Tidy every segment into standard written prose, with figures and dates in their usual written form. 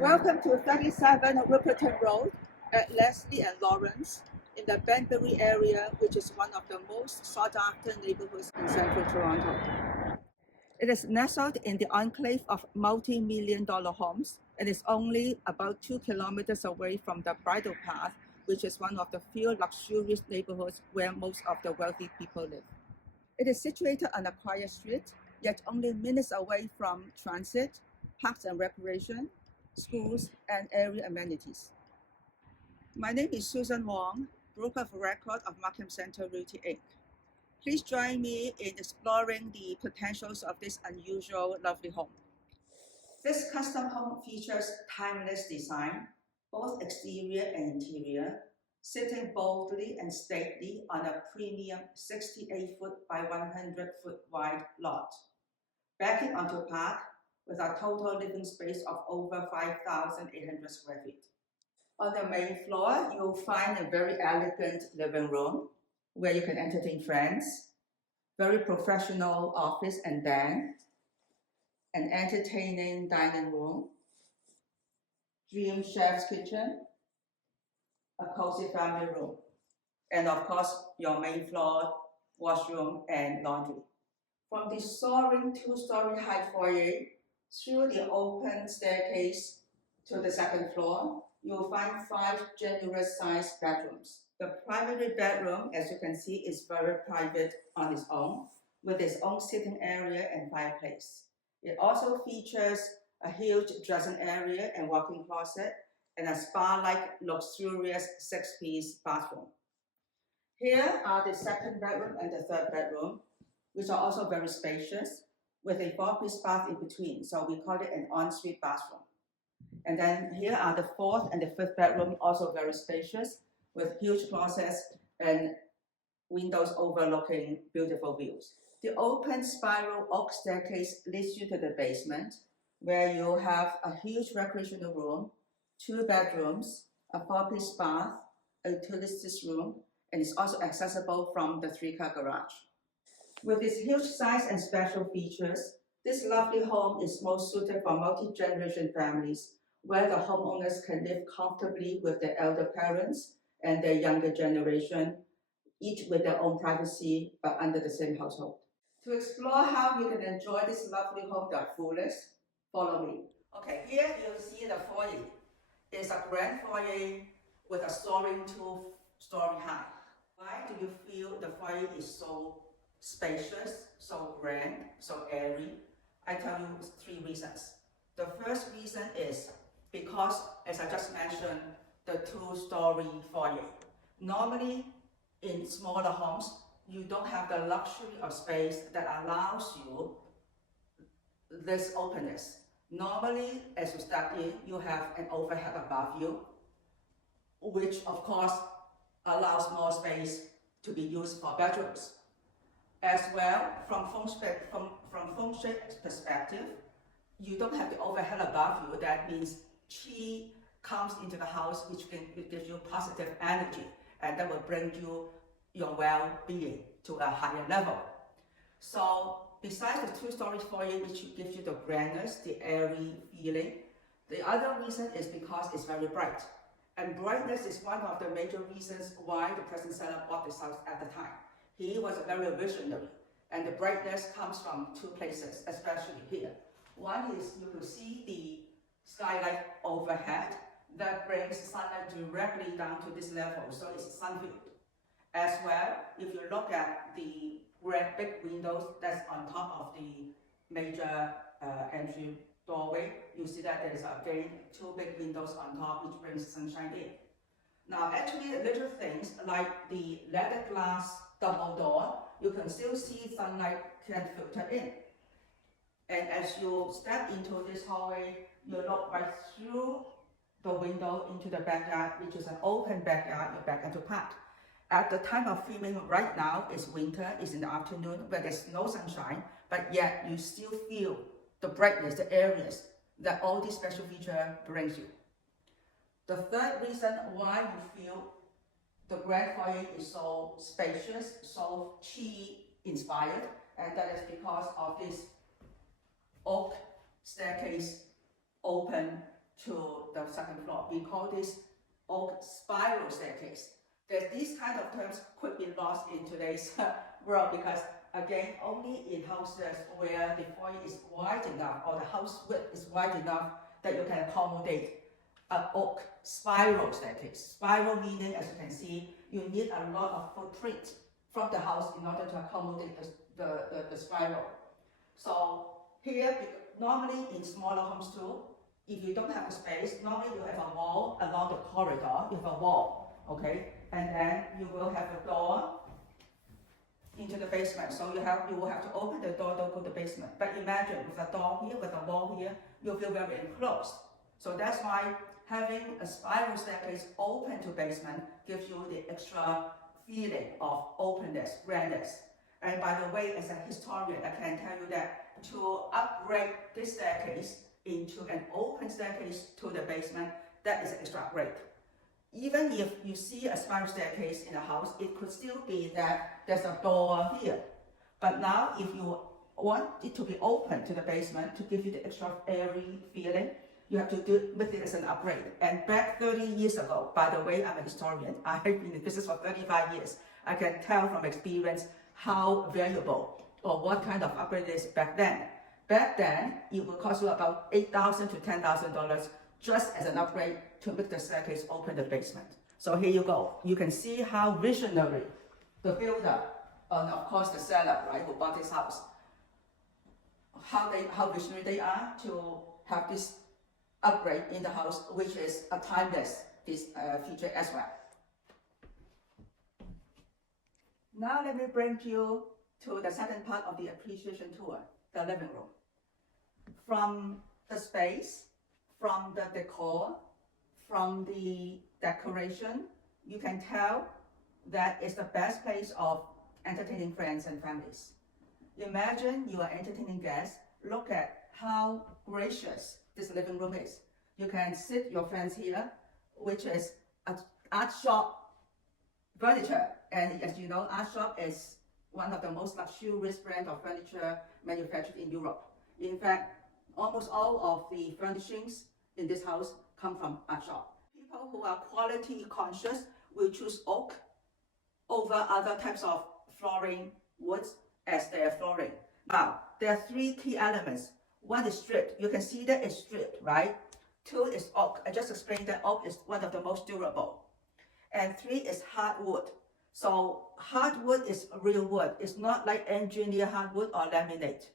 Welcome to 37 Rippleton Road at Leslie and Lawrence in the Banbury area, which is one of the most sought-after neighborhoods in central Toronto. It is nestled in the enclave of multi-million-dollar homes and is only about 2 kilometers away from the Bridle path, which is one of the few luxurious neighborhoods where most of the wealthy people live. It is situated on a quiet street, yet only minutes away from transit, parks and recreation, schools, and area amenities. My name is Susan Wong, broker of record of Markham Centre Realty Inc. Please join me in exploring the potentials of this unusual, lovely home. This custom home features timeless design, both exterior and interior, sitting boldly and stately on a premium 68-foot by 100-foot wide lot, backing onto a park with a total living space of over 5,800 square feet. On the main floor, you'll find a very elegant living room where you can entertain friends, very professional office and den, an entertaining dining room, dream chef's kitchen, a cozy family room, and of course, your main floor, washroom, and laundry. From the soaring two-story high foyer through the open staircase to the second floor, you'll find 5 generous-sized bedrooms. The primary bedroom, as you can see, is very private on its own, with its own sitting area and fireplace. It also features a huge dressing area and walk-in closet, and a spa-like luxurious 6-piece bathroom. Here are the second bedroom and the third bedroom, which are also very spacious, with a 4-piece bath in between, so we call it an ensuite bathroom. And then here are the fourth and the fifth bedroom, also very spacious, with huge closets and windows overlooking beautiful views. The open spiral oak staircase leads you to the basement, where you have a huge recreational room, 2 bedrooms, a 4-piece bath, a utilities room, and it's also accessible from the 3-car garage. With its huge size and special features, this lovely home is most suited for multi-generation families, where the homeowners can live comfortably with their elder parents and their younger generation, each with their own privacy, but under the same household. To explore how you can enjoy this lovely home to the fullest, follow me. Okay, here you'll see the foyer. It's a grand foyer with a soaring 2-story high. Why do you feel the foyer is so spacious, so grand, so airy? I tell you 3 reasons. The first reason is because, as I just mentioned, the 2-story foyer. Normally, in smaller homes, you don't have the luxury of space that allows you this openness. Normally, as you step in, you have an overhead above you, which of course allows more space to be used for bedrooms. As well, from feng shui perspective, you don't have the overhead above you. That means qi comes into the house, which gives you positive energy, and that will bring you your well-being to a higher level. So besides the 2-story foyer, which gives you the grandness, the airy feeling, the other reason is because it's very bright. And brightness is one of the major reasons why the present seller bought this house at the time. He was very visionary, and the brightness comes from 2 places, especially here. One is you will see the skylight overhead that brings sunlight directly down to this level, so it's sun-filled. As well, if you look at the big windows that's on top of the major entry doorway, you see that there's again 2 big windows on top, which brings sunshine in. Now, actually, little things like the leather glass double door, you can still see sunlight can filter in. And as you step into this hallway, you look right through the window into the backyard, which is an open backyard, you're back into park. At the time of filming right now, it's winter, it's in the afternoon, where there's no sunshine, but yet you still feel the brightness, the areas that all these special feature brings you. The third reason why you feel the grand foyer is so spacious, so qi inspired, and that is because of this oak staircase open to the second floor. We call this oak spiral staircase. These kind of terms could be lost in today's world because, again, only in houses where the foyer is wide enough or the house width is wide enough that you can accommodate an oak spiral staircase. Spiral meaning, as you can see, you need a lot of footprint from the house in order to accommodate the spiral. So here, normally in smaller homes too, if you don't have a space, normally you have a wall along the corridor, you have a wall, okay? And then you will have a door into the basement. So you will have to open the door to go to the basement. But imagine with a door here, with a wall here, you feel very enclosed. So that's why having a spiral staircase open to basement gives you the extra feeling of openness, grandness. And by the way, as a historian, I can tell you that to upgrade this staircase into an open staircase to the basement, that is extra great. Even if you see a spiral staircase in a house, it could still be that there's a door here. But now, if you want it to be open to the basement to give you the extra airy feeling, you have to do it with it as an upgrade. And back 30 years ago, by the way, I'm a historian. I've been in business for 35 years. I can tell from experience how valuable or what kind of upgrade it is back then. Back then, it would cost you about $8,000 to $10,000 just as an upgrade to make the staircase open the basement. So here you go. You can see how visionary the builder, and of course the seller, right, who bought this house, how visionary they are to have this upgrade in the house, which is a timeless feature as well. Now let me bring you to the second part of the appreciation tour, the living room. From the space, from the decor, from the decoration, you can tell that it's the best place of entertaining friends and families. Imagine you are entertaining guests. Look at how gracious this living room is. You can sit your friends here, which is an art shop furniture. And as you know, art shop is one of the most luxurious brand of furniture manufactured in Europe. In fact, almost all of the furnishings in this house come from art shop. People who are quality conscious will choose oak over other types of flooring woods as their flooring. Now, there are three key elements. One is stripped. You can see that it's stripped, right? Two is oak. I just explained that oak is one of the most durable. And three is hardwood. So hardwood is real wood. It's not like engineered hardwood or laminate.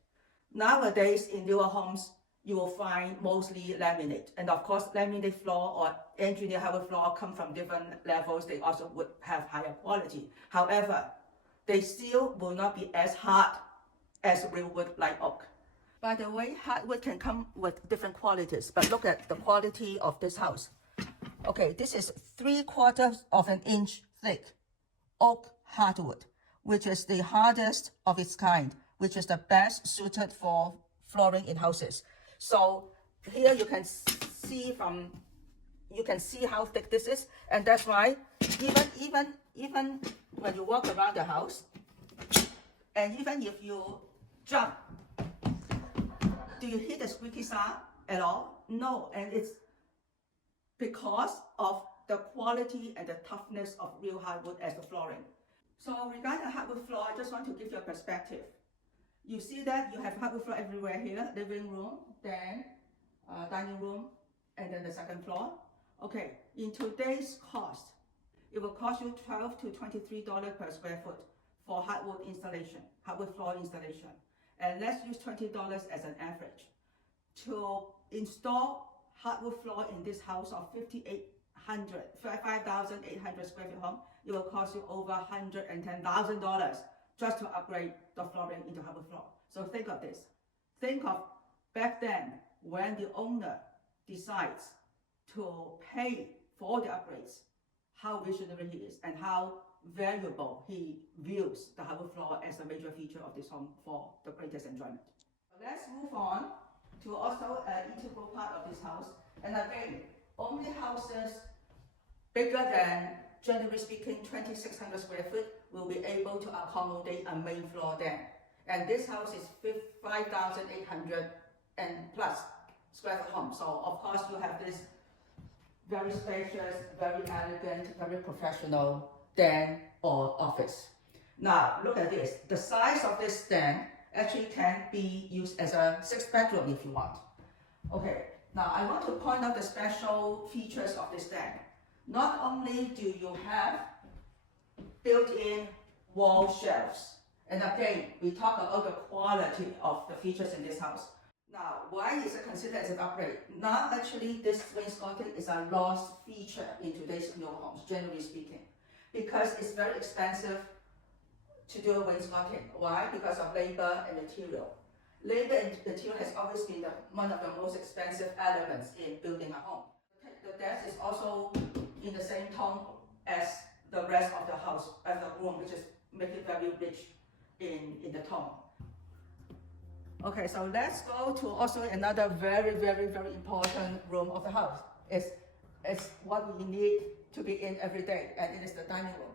Nowadays, in newer homes, you will find mostly laminate. And of course, laminate floor or engineered hardwood floor come from different levels. They also would have higher quality. However, they still will not be as hard as real wood like oak. By the way, hardwood can come with different qualities, but look at the quality of this house. Okay, this is 3/4 of an inch thick oak hardwood, which is the hardest of its kind, which is the best suited for flooring in houses. So here you can see how thick this is, and that's why even when you walk around the house, and even if you jump, do you hear the squeaky sound at all? No, and it's because of the quality and the toughness of real hardwood as the flooring. So regarding the hardwood floor, I just want to give you a perspective. You see that you have hardwood floor everywhere here, living room, then dining room, and then the second floor. Okay, in today's cost, it will cost you $12 to $23 per square foot for hardwood installation, hardwood floor installation. And let's use $20 as an average. To install hardwood floor in this house of 5,800 square feet home, it will cost you over $110,000 just to upgrade the flooring into hardwood floor. So think of this. Think of back then when the owner decides to pay for the upgrades, how visionary he is and how valuable he views the hardwood floor as a major feature of this home for the greatest enjoyment. Let's move on to also an integral part of this house. And again, only houses bigger than, generally speaking, 2,600 square foot will be able to accommodate a main floor then. And this house is 5,800 and plus square foot home. So of course you have this very spacious, very elegant, very professional den or office. Now look at this. The size of this den actually can be used as a 6-bedroom if you want. Okay, now I want to point out the special features of this den. Not only do you have built-in wall shelves, and again, we talk about the quality of the features in this house. Now, why is it considered as an upgrade? Now, actually, this wainscoting is a lost feature in today's new homes, generally speaking, because it's very expensive to do wainscoting. Why? Because of labor and material. Labor and material has always been one of the most expensive elements in building a home. The desk is also in the same tone as the rest of the house, as the room, which is make it very rich in the tone. Okay, so let's go to also another very important room of the house. It's what we need to be in every day, and it is the dining room.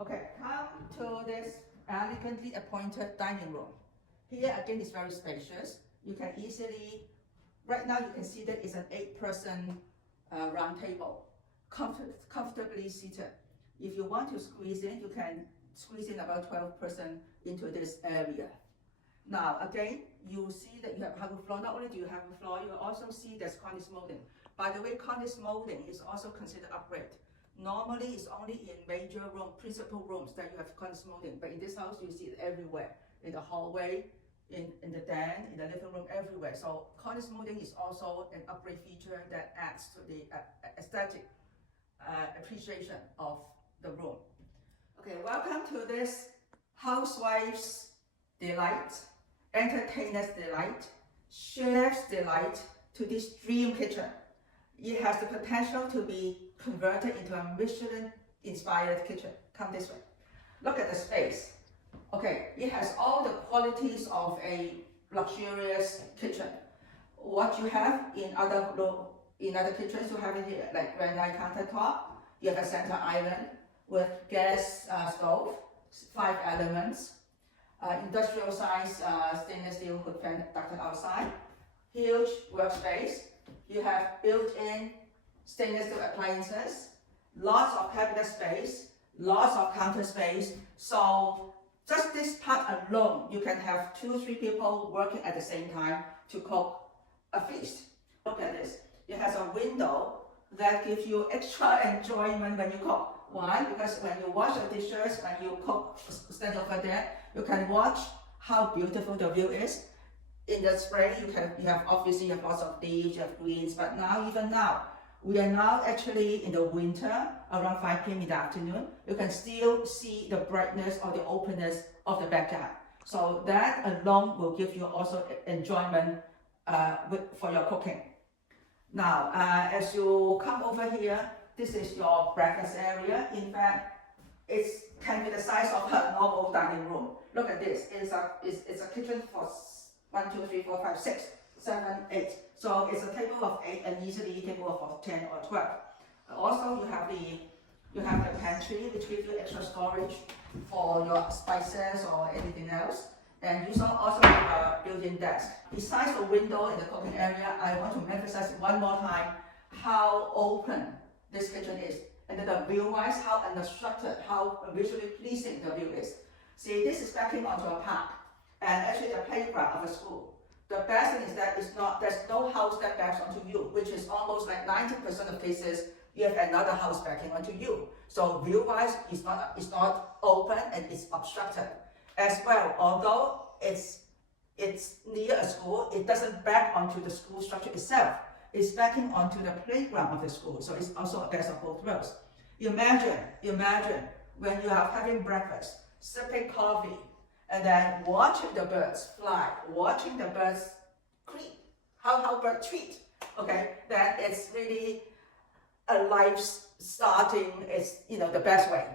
Okay, come to this elegantly appointed dining room. Here again, it's very spacious. You can easily, right now you can see that it's an 8-person round table, comfortably seated. If you want to squeeze in, you can squeeze in about 12-person into this area. Now again, you see that you have hardwood floor. Not only do you have a floor, you also see there's cornice molding. By the way, cornice molding is also considered upgrade. Normally, it's only in major room, principal rooms that you have cornice molding, but in this house, you see it everywhere. In the hallway, in the den, in the living room, everywhere. So cornice molding is also an upgrade feature that adds to the aesthetic appreciation of the room. Okay, welcome to this housewife's delight, entertainer's delight, chef's delight to this dream kitchen. It has the potential to be converted into a Michelin-inspired kitchen. Come this way. Look at the space. Okay, it has all the qualities of a luxurious kitchen. What you have in other kitchens, you have it here, like granite countertop. You have a center island with gas stove, 5 elements, industrial size stainless steel hood fan ducted outside, huge workspace. You have built-in stainless steel appliances, lots of cabinet space, lots of counter space. So just this part alone, you can have 2-3 people working at the same time to cook a feast. Look at this. It has a window that gives you extra enjoyment when you cook. Why? Because when you wash the dishes, when you cook, stand over there, you can watch how beautiful the view is. In the spring, obviously you have lots of leaves, you have greens, but even now, we are now actually in the winter, around 5 p.m. in the afternoon, you can still see the brightness or the openness of the backyard. So that alone will give you also enjoyment for your cooking. Now, as you come over here, this is your breakfast area. In fact, it can be the size of a normal dining room. Look at this. It's a kitchen for 1, 2, 3, 4, 5, 6, 7, 8. So it's a table of 8 and easily a table of 10 or 12. Also, you have the pantry, which gives you extra storage for your spices or anything else. And you also have a built-in desk. Besides the window in the cooking area, I want to emphasize one more time how open this kitchen is. And then the view-wise, how unobstructed, how visually pleasing the view is. See, this is backing onto a park, and actually the playground of a school. The best thing is that there's no house that backs onto you, which is almost like 90% of cases, you have another house backing onto you. So view-wise, it's not open and it's obstructed. As well, although it's near a school, it doesn't back onto the school structure itself. It's backing onto the playground of the school, so it's also a best of both worlds. Imagine when you are having breakfast, sipping coffee, and then watching the birds fly, watching the birds creep, how birds tweet. Okay, then it's really a life starting. It's the best way.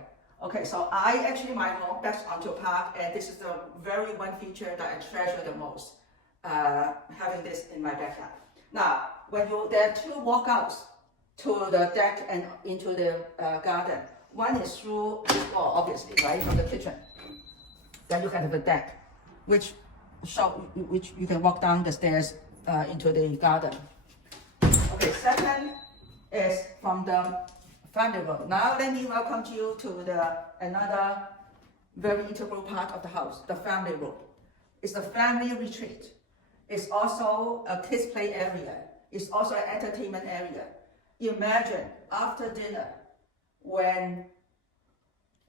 Okay, so my home backs onto a park, and this is the very one feature that I treasure the most, having this in my backyard. Now, there are 2 walkouts to the deck and into the garden. One is through this door, obviously, right, from the kitchen. Then you can have the deck, which you can walk down the stairs into the garden. Okay, second is from the family room. Now let me welcome you to another very integral part of the house, the family room. It's a family retreat. It's also a kids play area. It's also an entertainment area. Imagine after dinner, when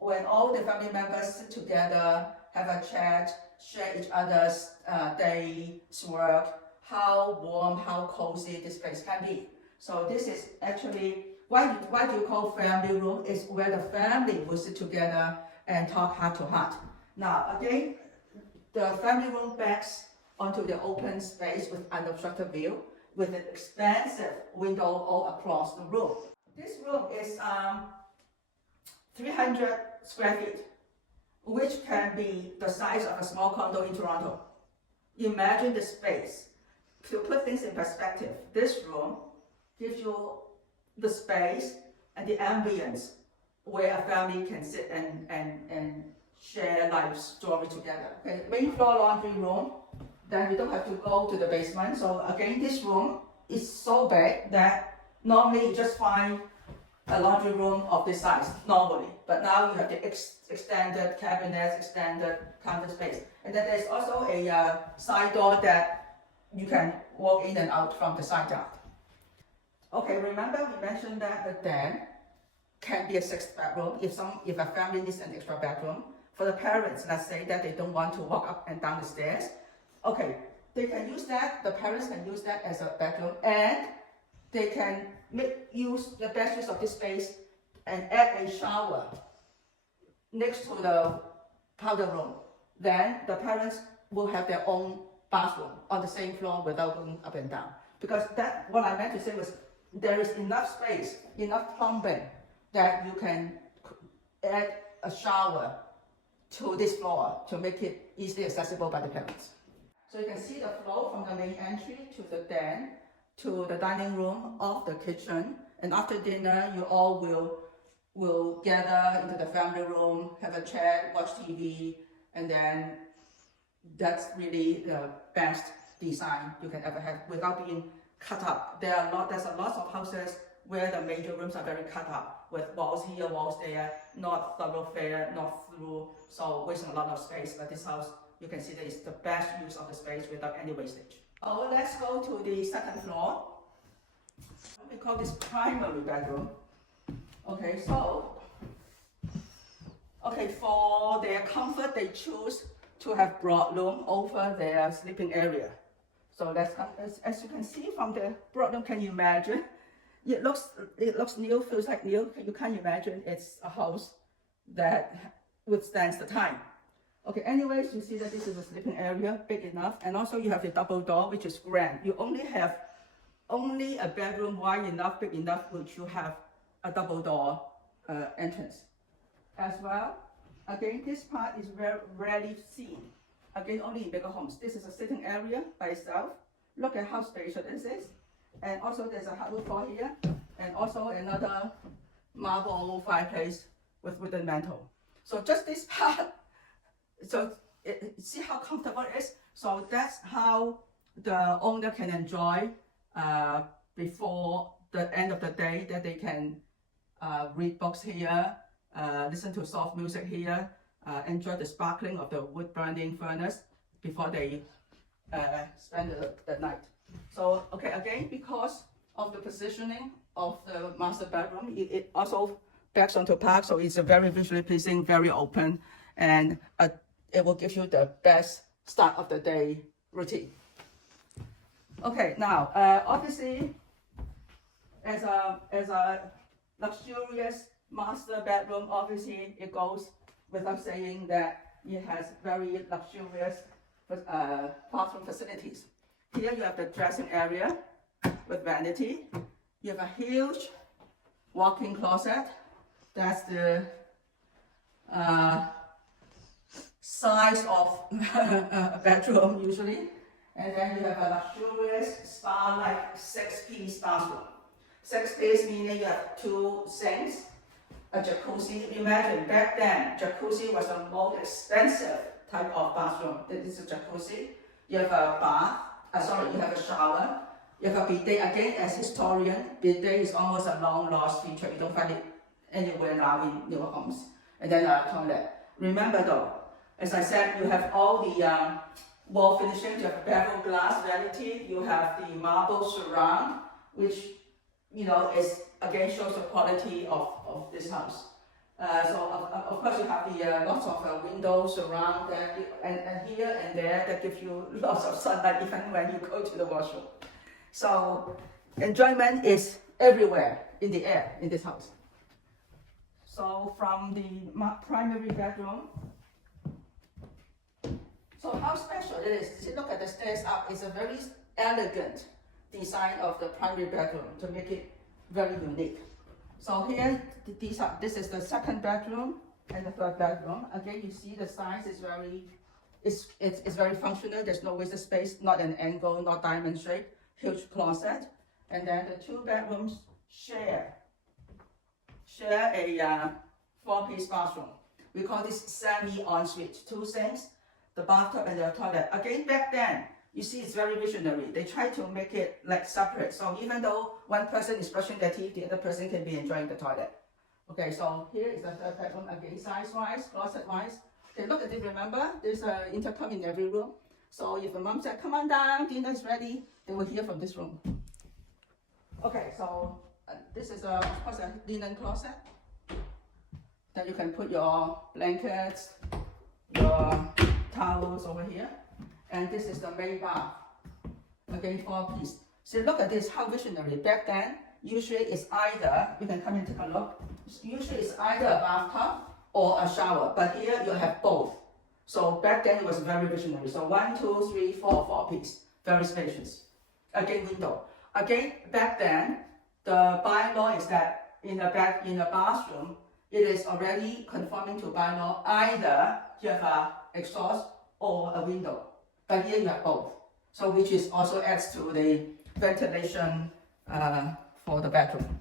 all the family members sit together, have a chat, share each other's day's work, how warm, how cozy this place can be. So this is actually, why do you call family room? Is where the family will sit together and talk heart to heart. Now again, the family room backs onto the open space with unobstructed view, with an expansive window all across the room. This room is 300 square feet, which can be the size of a small condo in Toronto. Imagine the space. To put things in perspective, this room gives you the space and the ambience where a family can sit and share life story together. Okay, main floor laundry room, then you don't have to go to the basement. So again, this room is so big that normally you just find a laundry room of this size, normally. But now you have the extended cabinets, extended counter space. And then there's also a side door that you can walk in and out from the side yard. Okay, remember we mentioned that the den can be a 6th bedroom if a family needs an extra bedroom. For the parents, let's say that they don't want to walk up and down the stairs. Okay, they can use that, the parents can use that as a bedroom, and they can make the best use of this space and add a shower next to the powder room. Then the parents will have their own bathroom on the same floor without going up and down. Because what I meant to say was there is enough space, enough plumbing that you can add a shower to this floor to make it easily accessible by the parents. So you can see the flow from the main entry to the den, to the dining room, of the kitchen, and after dinner you all will gather into the family room, have a chat, watch TV, and then that's really the best design you can ever have without being cut up. There's a lot of houses where the major rooms are very cut up, with walls here, walls there, not thoroughfare, not through, so wasting a lot of space. But this house, you can see that it's the best use of the space without any wastage. Oh, let's go to the second floor. We call this primary bedroom. Okay, so, for their comfort, they choose to have broad room over their sleeping area. So let's come, as you can see from the broad room, can you imagine? It looks new, feels like new. You can't imagine it's a house that withstands the time. Okay, anyways, you see that this is a sleeping area, big enough, and also you have the double door, which is grand. You only have a bedroom wide enough, big enough, which you have a double door entrance. As well, again, this part is very rarely seen. Again, only in bigger homes. This is a sitting area by itself. Look at how spacious this is. And also there's a hardwood floor here, and also another marble fireplace with wooden mantel. So just this part, see how comfortable it is? So that's how the owner can enjoy before the end of the day, that they can read books here, listen to soft music here, enjoy the sparkling of the wood burning furnace before they spend the night. So, okay, again, because of the positioning of the master bedroom, it also backs onto park, so it's a very visually pleasing, very open, and it will give you the best start of the day routine. Okay, now, obviously, as a luxurious master bedroom, obviously, it goes without saying that it has very luxurious bathroom facilities. Here you have the dressing area with vanity. You have a huge walk-in closet. That's the size of a bedroom usually. And then you have a luxurious spa-like 6-piece bathroom. 6-piece meaning you have 2 sinks, a jacuzzi. Imagine back then, jacuzzi was the most expensive type of bathroom. This is a jacuzzi. You have a bath, you have a shower. You have a bidet. Again, as historian, bidet is almost a long lost feature. You don't find it anywhere now in newer homes. And then a toilet. Remember though, as I said, you have all the wall finishing. You have bevel glass, Realty. You have the marble surround, which is again shows the quality of this house. So of course you have the lots of windows around that, and here and there that give you lots of sunlight even when you go to the washroom. So enjoyment is everywhere in the air in this house. So from the primary bedroom, so how special it is. Look at the stairs up. It's a very elegant design of the primary bedroom to make it very unique. So here, this is the second bedroom and the third bedroom. Again, you see the size is it's very functional. There's no wasted space, not an angle, not diamond shape. Huge closet, and then the two bedrooms share a 4-piece bathroom. We call this semi-ensuite. 2 sinks, the bathtub and the toilet. Again, back then, you see it's very visionary. They try to make it like separate. So even though one person is brushing their teeth, the other person can be enjoying the toilet. Okay, so here is the third bedroom again, size-wise, closet-wise. Okay, look at it, remember? There's an intercom in every room. So if a mom said, come on down, dinner is ready, they will hear from this room. Okay, so this is, of course, a linen closet. Then you can put your blankets, your towels over here. And this is the main bath. Again, 4-piece. So look at this, how visionary. Back then, usually it's either, you can come and take a look, usually it's either a bathtub or a shower, but here you have both. So back then it was very visionary. So 1, 2, 3, 4, 4-piece, very spacious. Again, window. Again, back then, the bylaw is that in the bathroom, it is already conforming to bylaw. Either you have an exhaust or a window, but here you have both. So which is also adds to the ventilation for the bedroom.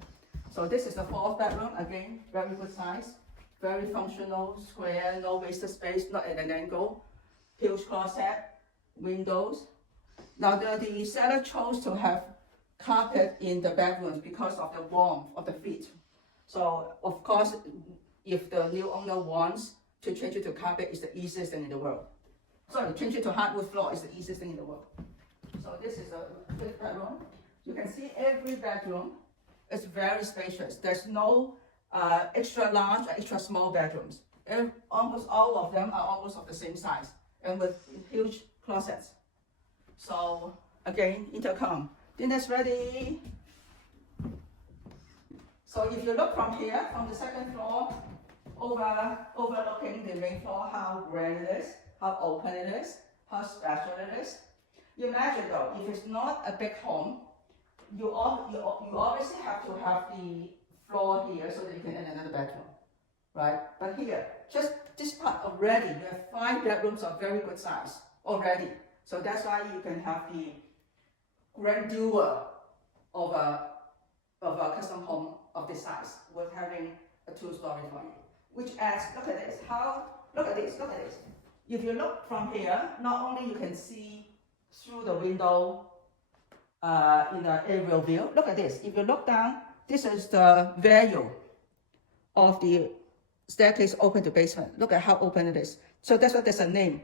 So this is the 4th bedroom. Again, very good size. Very functional, square, no wasted space, not at an angle. Huge closet, windows. Now the seller chose to have carpet in the bedrooms because of the warmth of the feet. So of course, if the new owner wants to change it to carpet, it's the easiest thing in the world. Sorry, change it to hardwood floor is the easiest thing in the world. So this is the 5th bedroom. You can see every bedroom is very spacious. There's no extra large or extra small bedrooms. And almost all of them are almost of the same size and with huge closets. So again, intercom. Dinner's ready. So if you look from here, from the 2nd floor, overlooking the main floor, how grand it is, how open it is, how special it is. You imagine though, if it's not a big home, you obviously have to have the floor here so that you can add another bedroom, right? But here, just this part already, you have 5 bedrooms of very good size already. So that's why you can have the grandeur of a custom home of this size with having a 2-story foyer, which adds, look at this, look at this. If you look from here, not only you can see through the window in the aerial view, look at this. If you look down, this is the value of the staircase open to basement. Look at how open it is. So that's why there's a name,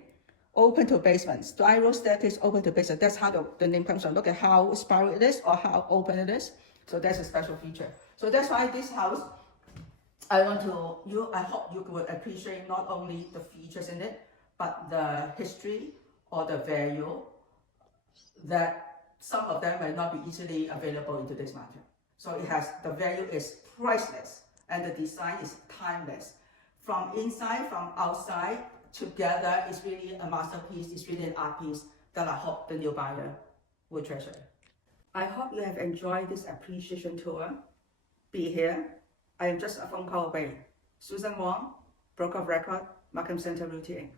open to basement. Spiral staircase open to basement. That's how the name comes from. Look at how spiral it is or how open it is. So that's a special feature. So that's why this house, I hope you would appreciate not only the features in it, but the history or the value that some of them may not be easily available in today's market. So the value is priceless and the design is timeless. From inside, from outside, together, it's really a masterpiece, it's really an art piece that I hope the new buyer will treasure. I hope you have enjoyed this appreciation tour. Be here. I am just a phone call away. Susan Wong, broker of record, Markham Center Realty Inc.